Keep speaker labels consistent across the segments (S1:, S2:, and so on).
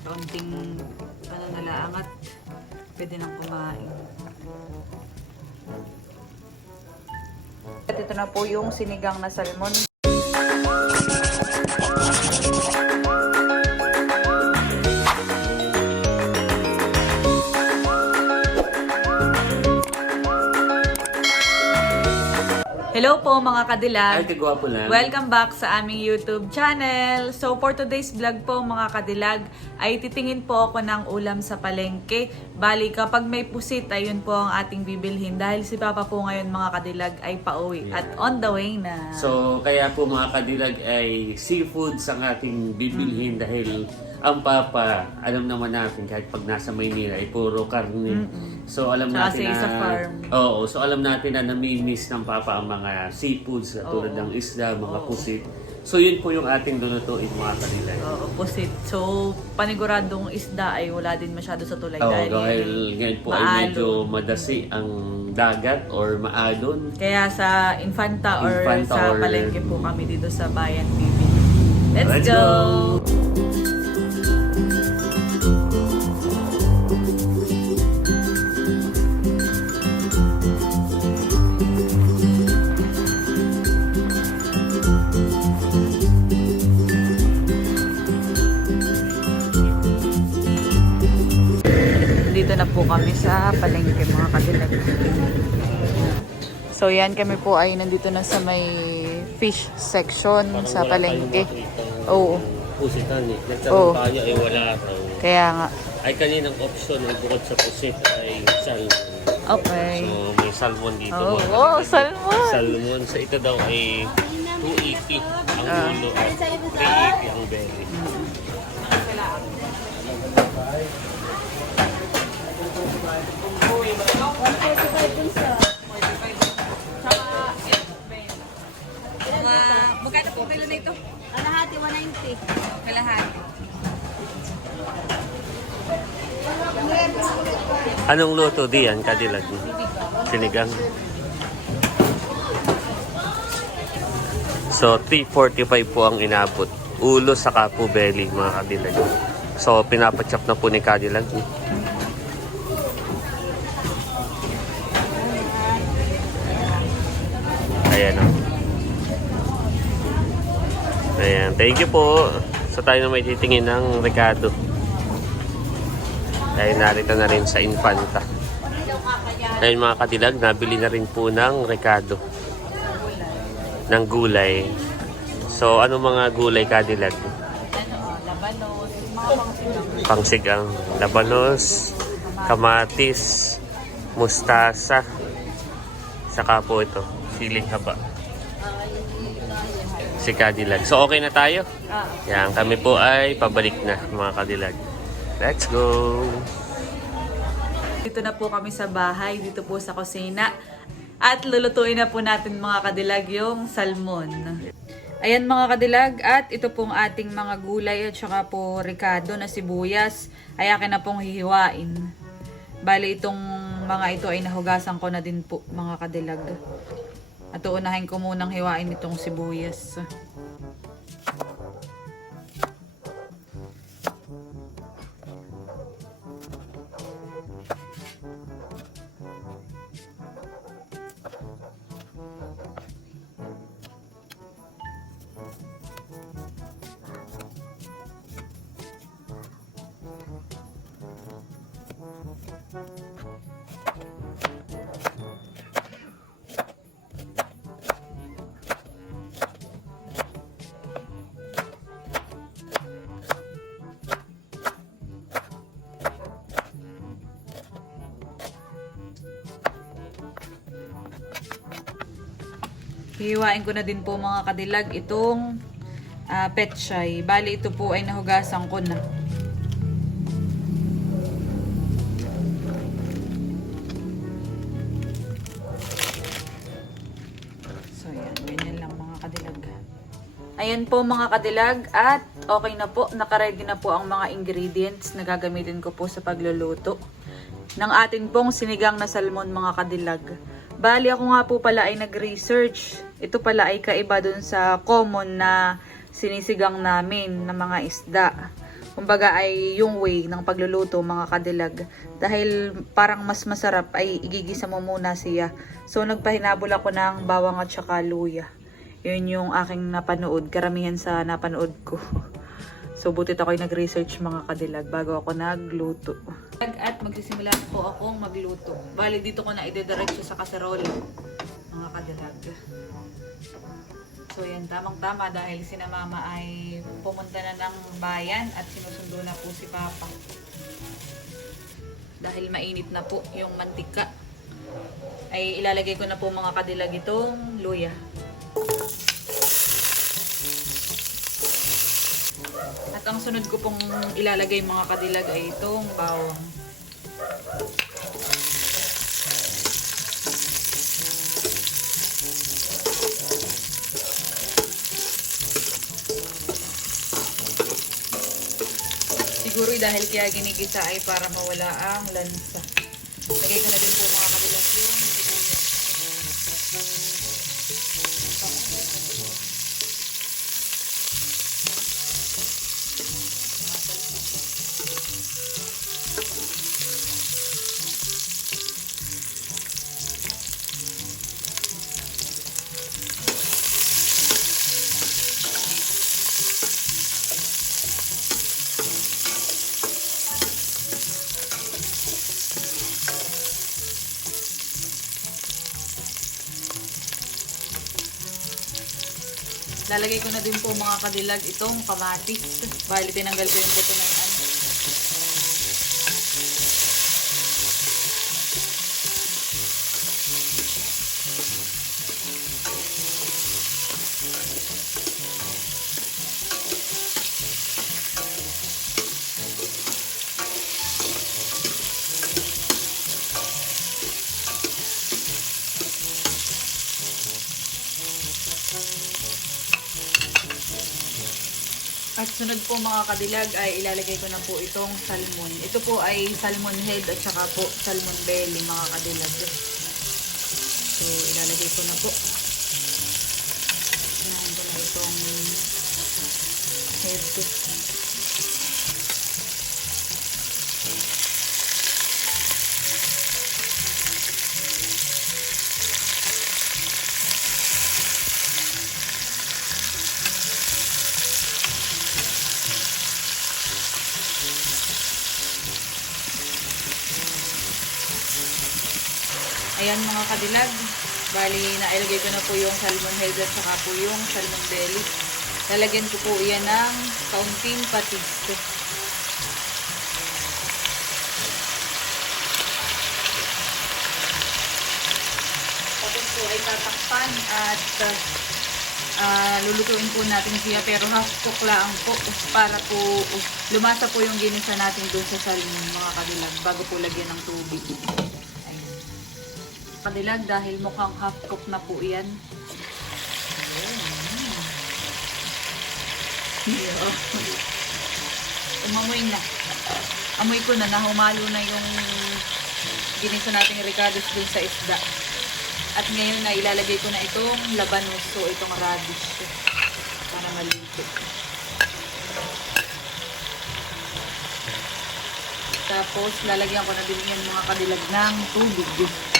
S1: Kaunting pananalaang at pwede nang kumain. At ito na po yung sinigang na salmon. Hello po mga kadilag.
S2: Ay, kagwapo lang.
S1: Welcome back sa aming YouTube channel. So for today's vlog po mga kadilag, ay titingin po ako ng ulam sa palengke. Bali kapag may pusit, ayun po ang ating bibilhin. Dahil si Papa po ngayon mga kadilag ay pauwi
S2: Yeah.
S1: at on the way na.
S2: So, kaya po mga kadilag ay seafood ang ating bibilhin
S1: Mm.
S2: dahil ang papa, alam naman natin kahit pag nasa Maynila ay puro karne. So, alam
S1: Tsaka
S2: natin
S1: sa
S2: na...
S1: isa farm.
S2: Oo, so alam natin na namimiss ng papa ang mga seafoods tulad
S1: Oo.
S2: ng isda, mga
S1: Oo.
S2: pusit. So, yun po yung ating lulutuin mga kadilag.
S1: Oo, pusit. So, paniguradong isda ay wala din masyado sa tulay.
S2: Oo, dahil ngayon po ay
S1: maalon.
S2: medyo madasi ang dagat or maalon.
S1: Kaya sa Infanta or
S2: Infanta
S1: sa
S2: or-
S1: palengke po kami dito sa Bayan Bibili. Let's,
S2: Let's
S1: go!
S2: go!
S1: Na po kami sa palengke mga kadilag. So yan kami po ay nandito na sa may fish section sa palengke. Oo.
S2: Pusitan eh.
S1: Oo.
S2: Nagtanong tayo ay wala raw.
S1: Kaya nga.
S2: Ay kaninang option ay bukod sa pusit ay salmon.
S1: Okay.
S2: So may salmon dito.
S1: Oh,
S2: mga kaibigan.
S1: salmon.
S2: Salmon. Sa ito daw ay 280 ang
S1: Ah.
S2: ulo at 380 ang belly.
S1: Mga, magkano po kilo na ito?
S3: Kalahati 190.
S1: Kalahati.
S2: Anong luto diyan, kadilag? Sinigang. So, 345 po ang inabot. Ulo sa kapo belly, mga kadilag. So, pinapachop na po ni Cadillac. Ayan thank you po. So, tayo na may titingin ng Ricardo. Dahil narito na rin sa Infanta. Dahil mga kadilag, nabili na rin po ng Ricardo. Ng gulay. So, ano mga gulay kadilag?
S1: Labanos, mga. Pangsigang,
S2: labanos, kamatis, mustasa, saka po ito, siling haba. Si Cadillac. So, okay na tayo?
S1: Ah,
S2: Yan, kami po ay pabalik na, mga Cadillac. Let's go!
S1: Dito na po kami sa bahay, dito po sa kusina. At lulutuin na po natin mga kadilag yung salmon. Ayan mga kadilag, at ito pong ating mga gulay at saka po ricado na sibuyas ay akin na pong hihiwain. Bali itong mga ito ay nahugasan ko na din po mga kadilag. At uunahin ko munang hiwain itong sibuyas. Hihiwain ko na din po mga kadilag itong ah, petchay. Bali ito po ay nahugasan ko na. So yan, ganyan lang mga kadilag. Ayan po mga kadilag at okay na po, nakaready na po ang mga ingredients na gagamitin ko po sa pagluluto. ng atin pong sinigang na salmon mga kadilag. Bali ako nga po pala ay nag-research. Ito pala ay kaiba dun sa common na sinisigang namin ng mga isda. Kumbaga ay yung way ng pagluluto mga kadilag. Dahil parang mas masarap ay igigisa mo muna siya. So nagpahinabol ako ng bawang at saka luya. Yun yung aking napanood. Karamihan sa napanood ko. So butit ako'y nag-research mga kadilag bago ako nagluto. At magsisimula na po akong magluto. Bali dito ko na idediretso sa kaserola. Mga kadilag. So yan, tamang-tama dahil si mama ay pumunta na ng bayan at sinusundo na po si papa. Dahil mainit na po yung mantika. Ay ilalagay ko na po mga kadilag itong luya. At ang sunod ko pong ilalagay mga kadilag ay itong bawang. Siguro dahil kaya ginigisa ay para mawala ang lansa. Lagay ko na din po mga kadilag yung sibuyas. Lalagay ko na din po mga kadilag itong kamatis. Bali, tinanggal ko yung buto na yan. At sunod po mga kadilag ay ilalagay ko na po itong salmon. Ito po ay salmon head at saka po salmon belly mga kadilag. So ilalagay ko na po. Ayan mga kadilag. Bali, nailagay ko na po yung salmon head at saka po yung salmon belly. Lalagyan ko po yan ng kaunting patis. Tapos po ay tatakpan at uh, lulutuin po natin siya pero half cook lang po para po lumasa po yung ginisa natin dun sa salmon mga kadilag bago po lagyan ng tubig. Kadilag dahil mukhang half cook na po yan. Umamoy na. Amoy ko na, nahumalo na yung ginisa nating ricados dun sa isda. At ngayon na ilalagay ko na itong labanos, so itong radish para malito. Tapos lalagyan ko na din yan mga kadilag ng tubig.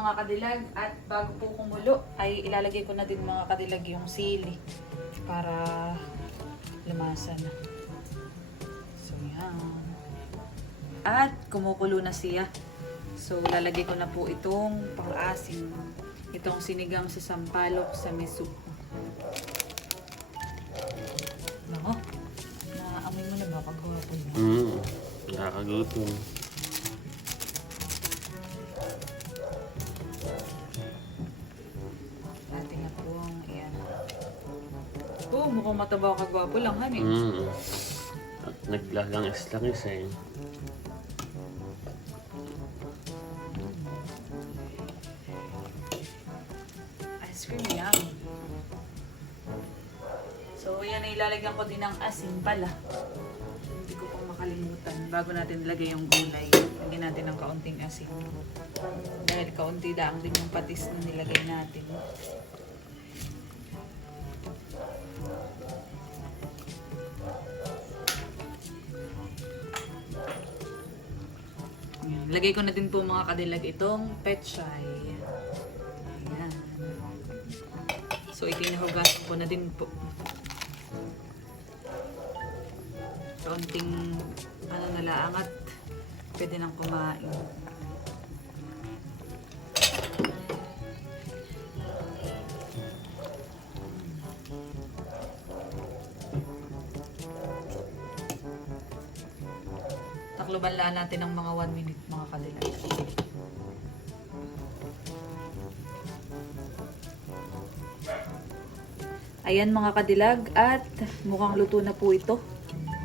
S1: Mga kadilag. At bago po kumulo, ay ilalagay ko na din mga kadilag yung sili. Para lumasa na. So yan. At kumukulo na siya. So lalagay ko na po itong pang-asim. Itong sinigang sa sampalok sa mesu. Nako. Naamoy mo na ba pag humapon mo?
S2: Mm. Nakakagutom.
S1: Mukhang mataba ka gwapo lang, han eh.
S2: Mm. At naglalangis-langis eh.
S1: Ice cream yan. So, yan ay ilalagyan ko din ng asin pala. Hindi ko pang makalimutan. Bago natin ilagay yung gulay, lagyan natin ng kaunting asin. Dahil kaunti lang din yung patis na nilagay natin. Lagay ko na din po mga kadilag itong petchay. Ayan. So, itinahugasan ko na din po. Kaunting ano na lang at pwede nang kumain. Takloban lang natin ng mga 1 minute mga kadilag. Ayan mga kadilag at mukhang luto na po ito.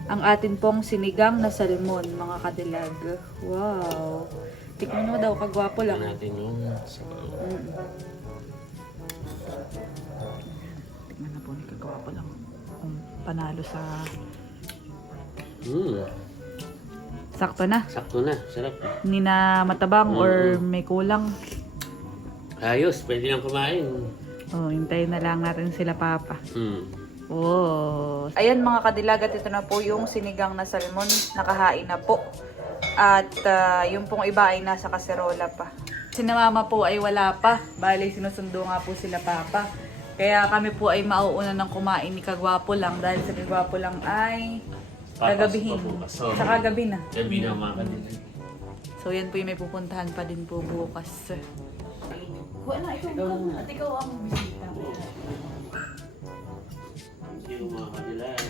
S1: Ang atin pong sinigang na salmon mga kadilag. Wow! Tikman mo daw, kagwapo lang.
S2: natin yung sabaw.
S1: Mm. Tikman na po kagwapo lang. Kung panalo sa...
S2: Mm.
S1: Sakto na.
S2: Sakto na. Sarap.
S1: Hindi na matabang or may kulang.
S2: Ayos. Pwede nang kumain.
S1: Oh, hintayin na lang natin sila papa.
S2: Mm.
S1: Oh. Ayan mga kadilag at ito na po yung sinigang na salmon. Nakahain na po. At ah, yung pong iba ay nasa kaserola pa. Si na mama po ay wala pa. Bali, sinusundo nga po sila papa. Kaya kami po ay mauuna ng kumain ni Kagwapo lang dahil sa Kagwapo lang ay gagabihin.
S2: bukas. Oh.
S1: Sa kagabi na.
S2: Gabi na mga kadilag.
S1: So yan po yung may pupuntahan pa din po bukas. Kuha na, ikaw, ikaw, at ikaw ang bisita.
S2: Yung mga kadilag.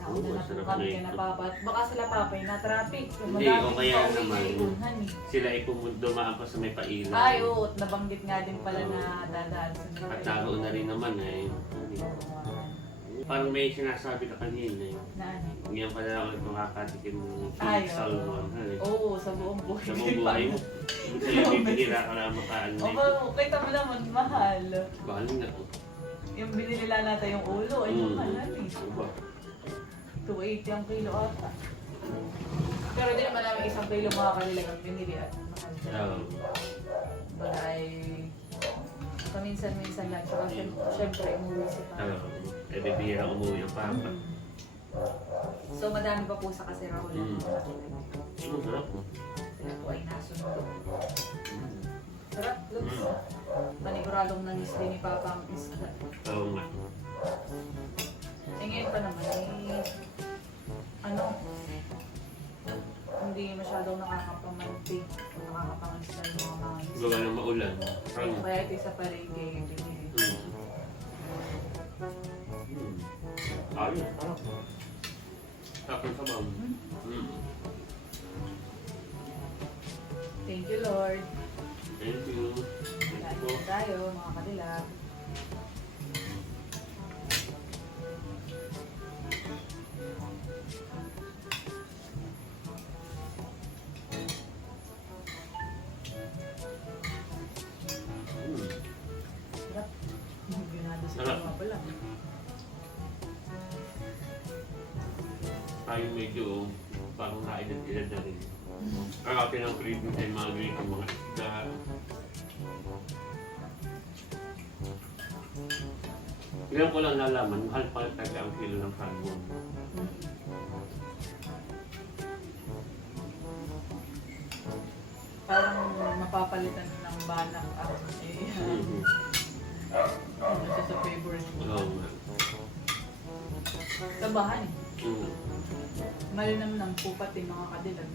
S1: Nauna na po kami na papa. At baka sila papa ay na-traffic.
S2: Hindi, o kaya naman.
S1: Eh.
S2: Sila ay pumunta dumaan pa sa may pailan.
S1: Ay, oo. at nabanggit nga din pala na dadaan
S2: At naroon na rin naman eh. Parang may sinasabi ka kanina eh.
S1: Na ano?
S2: Ngayon pala ako makakatikim ng
S1: Ay,
S2: salmon.
S1: oo.
S2: eh.
S1: Oo, sa buong buhay.
S2: Sa buong buhay mo. Hindi sila bibigila ka lang makaan
S1: Oo,
S2: eh.
S1: kita mo naman, mahal.
S2: Bahal na ako.
S1: Yung binili lang natin yung ulo, ay
S2: Mm.
S1: mahal eh.
S2: Ano ba?
S1: 280 ang kilo ata. Pero di naman namin isang kilo mga kanilang ang binili at mahal siya.
S2: Oo.
S1: Baga ay paminsan-minsan lang. Saka syem- syempre umuwi si Papa.
S2: Oo. Eh, bibihira umuwi ang papa.
S1: Mm. So madami pa po sa kaserahola
S2: Mm.
S1: mga kanilang.
S2: Ang sarap.
S1: Sila po ay nasundo. Sarap, looks. Paniguradong nanis din ni Papa ang isda.
S2: Oo nga.
S1: Eh ngayon pa naman, eh, ano, hindi masyadong nakakapamantig o nakakapangansal ng mga manis.
S2: Gawa ng maulan.
S1: Kaya ito sa parige, binili.
S2: Mm. Mm. Ayos, sarap. Ng sabaw. Mm.
S1: Thank you, Lord.
S2: Thank you.
S1: Kain
S2: Thank
S1: po
S2: you.
S1: tayo, mga kadilag.
S2: Medyo parang naedad-edad na rin. Ang akin ang craving ay mga ganito mga isda. Ngayon ko lang nalaman, mahal pa talaga ang kilo ng salmon.
S1: Parang mapapalitan ng banak ang eh,
S2: Mm.
S1: ano siya sa favorite mo.
S2: Oo.
S1: Sa bahay.
S2: Mm.
S1: Malinam ng po pati mga kadilag.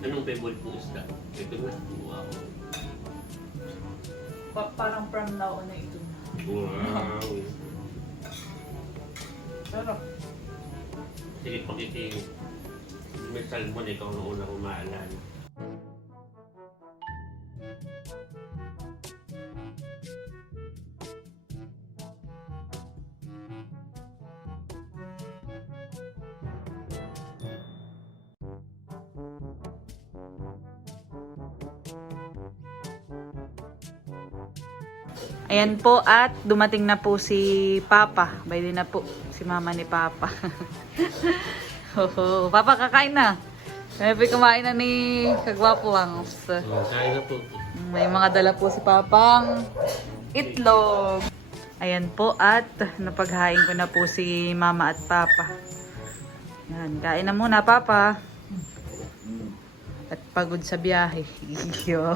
S2: Anong favorite mong isda? Ito na. Wow.
S1: Pa parang from now on na ito na.
S2: Wow.
S1: Sarap.
S2: Sige, pag iti may salmon, ikaw ang una kumaalan.
S1: Ayan po at dumating na po si Papa. Bay din na po si mama ni Papa. Oho, Papa kakain na. Maybe kumain na ni Kagwapo Wangs.
S2: Kain na po.
S1: May mga dala po si Papang itlog. Ayan po at napaghain ko na po si Mama at Papa. Yan, kain na muna Papa. At pagod sa biyahe. Iyo.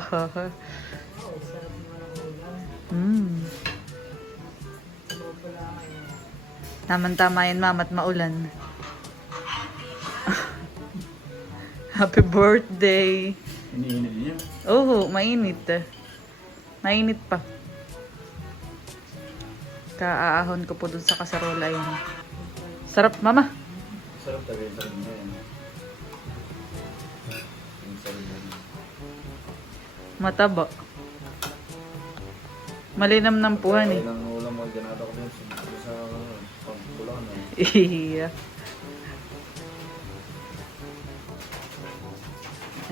S1: Mm. Tama-tama yan, Mama, at maulan. Happy birthday!
S3: Iniinit niya.
S1: Oo, mainit. Mainit pa. Kaaahon ko po dun sa kasarola yun. Sarap, mama.
S3: Sarap talaga yung sarili niya. sarili niya.
S1: Mataba. Malinam ng puhan eh.
S3: Kailang ulam mo, ganado ko sa sa pagkulang na.
S1: Iya.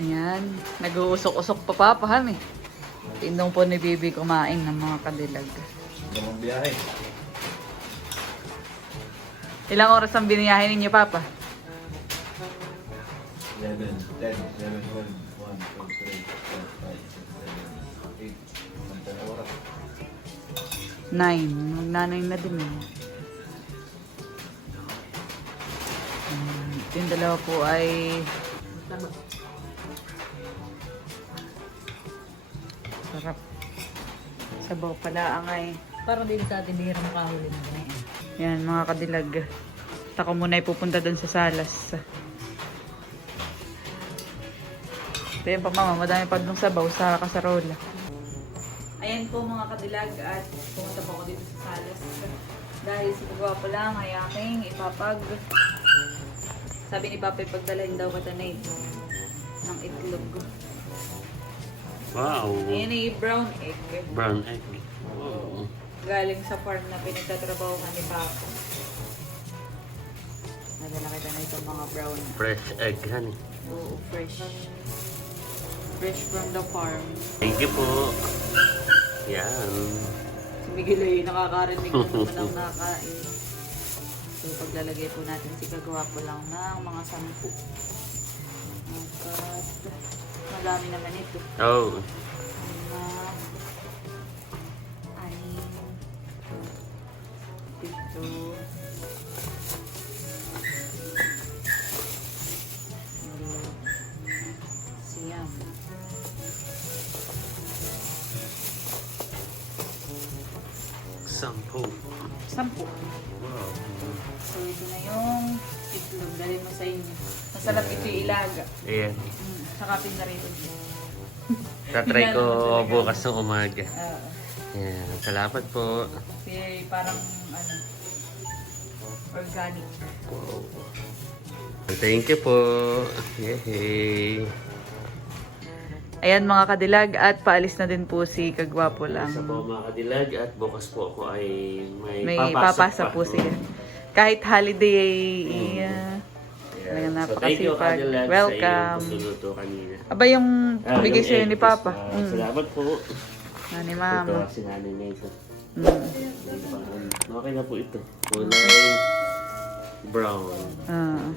S1: Ayan. Nag-uusok-usok pa papahan eh. Tindong po ni Bibi kumain ng mga kadilag.
S3: Gamang biyahe.
S1: Ilang oras ang biniyahin ninyo, Papa?
S3: 11, 10, 11, 12,
S1: Nine. Magnanay na din eh. Hmm, Yung dalawa po ay... Sarap. Sabaw pala ang ay.
S4: Para din sa atin, bihirang kahuli mo na yan.
S1: Yan, mga kadilag. Ako muna ay pupunta doon sa salas. Ito yun pa mama, madami pa doon sabaw sa kasarola. Ayan po mga kadilag at pumunta po ako dito sa salas. Dahil si Pagwapo lang ay aking ipapag. Sabi ni Papa, pagdalahin daw ka na ito ng itlog.
S2: Wow.
S1: Ayan ay brown egg.
S2: Brown egg. Wow.
S1: Galing sa farm na pinagtatrabaho ni Papa. Nadala kita na itong mga brown.
S2: Fresh egg, honey.
S1: Oo, fresh. Fresh from the farm.
S2: Thank you po. Yan.
S1: Si Miguel ay nakakarinig na naman ang nakain. So, paglalagay po natin si Kagawa po lang ng mga sampu. Apat. Madami naman ito.
S2: Oh. Tatry ko bukas ng umaga.
S1: Oo.
S2: Ayan. Salamat po.
S1: Kasi parang ano, organic.
S2: Wow. Thank you po. Yay.
S1: Ayan mga kadilag at paalis na din po si Kagwapo lang.
S2: Isa po mga kadilag at bukas po ako ay may,
S1: May
S2: papasok
S1: papasa
S2: pa.
S1: po siya. Kahit holiday ay uh,
S2: Ayan.
S1: Talagang
S2: So, thank you. Kadilag,
S1: Welcome.
S2: sa iyong pagluluto kanina.
S1: Aba yung
S2: Ah,
S1: bigay
S2: yung
S1: sa'yo
S2: egg,
S1: ni Papa.
S2: ah,
S1: Mm.
S2: Salamat po.
S1: Nani
S2: Ito
S1: Mama.
S2: si nanay na ito.
S1: Mm.
S2: Okay na po ito. Kulay brown.
S1: Ah.